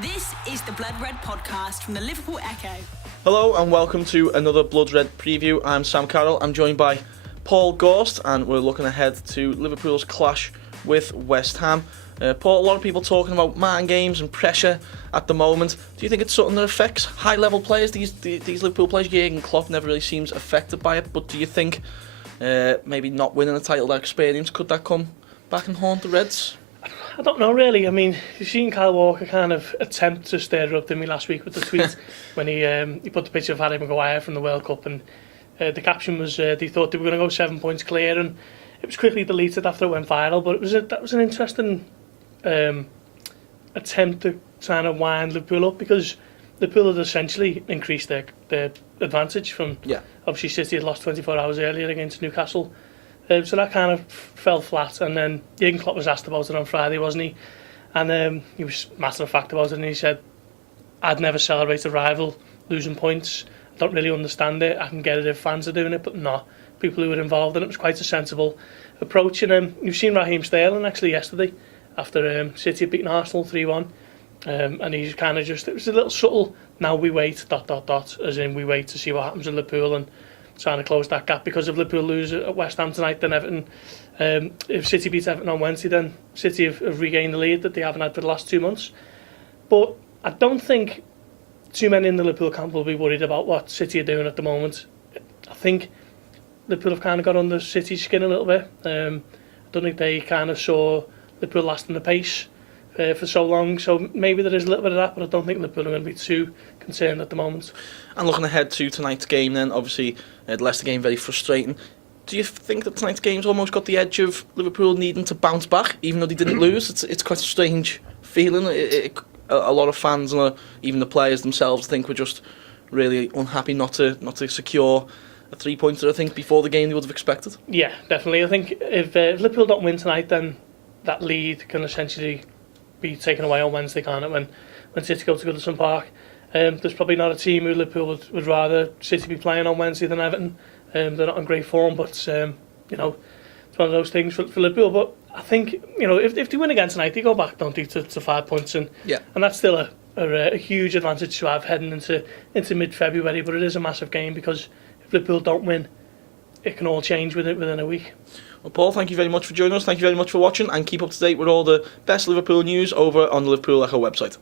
This is the Blood Red podcast from the Liverpool Echo. Hello and welcome to another Blood Red preview. I'm Sam Carroll. I'm joined by Paul Gorst and we're looking ahead to Liverpool's clash with West Ham. Paul, a lot of people talking about man games and pressure at the moment. Do you think it's something that affects high-level players? These Liverpool players, Jurgen Klopp never really seems affected by it, but do you think maybe not winning a title, that experience, could that come back and haunt the Reds? I don't know really. I mean, you've seen Kyle Walker kind of attempt to stir up to me last week with the tweet when he put the picture of Harry Maguire from the World Cup, and the caption was they thought they were going to go 7 points clear, and it was quickly deleted after it went viral. But that was an interesting attempt to try and wind Liverpool up, because Liverpool had essentially increased their advantage from obviously City had lost 24 hours earlier against Newcastle. So that kind of fell flat, and then Jurgen Klopp was asked about it on Friday, wasn't he? And he was matter of fact about it, and he said, "I'd never celebrate a rival losing points. I don't really understand it. I can get it if fans are doing it, but not people who were involved." And it was quite a sensible approach. And you've seen Raheem Sterling actually yesterday after City had beaten Arsenal 3-1, and he's kind of just, it was a little subtle. Now we wait, ... as in we wait to see what happens in Liverpool and trying to close that gap, because if Liverpool lose at West Ham tonight, then Everton, if City beat Everton on Wednesday, then City have regained the lead that they haven't had for the last 2 months. But I don't think too many in the Liverpool camp will be worried about what City are doing at the moment. I think Liverpool have kind of got under City's skin a little bit. I don't think they kind of saw Liverpool lasting the pace for so long, so maybe there is a little bit of that, but I don't think Liverpool are going to be too concerned at the moment. And looking ahead to tonight's game then, obviously the Leicester game very frustrating. Do you think that tonight's game's almost got the edge of Liverpool needing to bounce back, even though they didn't lose? It's quite a strange feeling. A lot of fans and even the players themselves think we're just really unhappy not to secure a 3-pointer, I think, before the game they would have expected. Yeah, definitely. I think if Liverpool don't win tonight, then that lead can essentially be taken away on Wednesday, can't it, when City go to Goodison Park. There's probably not a team who Liverpool would rather City be playing on Wednesday than Everton. They're not in great form, but it's one of those things for Liverpool. But I think if they win again tonight, they go back, don't they, to 5 points, and that's still a huge advantage to have heading into mid-February. But it is a massive game, because if Liverpool don't win, it can all change within a week. Well, Paul, thank you very much for joining us. Thank you very much for watching, and keep up to date with all the best Liverpool news over on the Liverpool Echo website.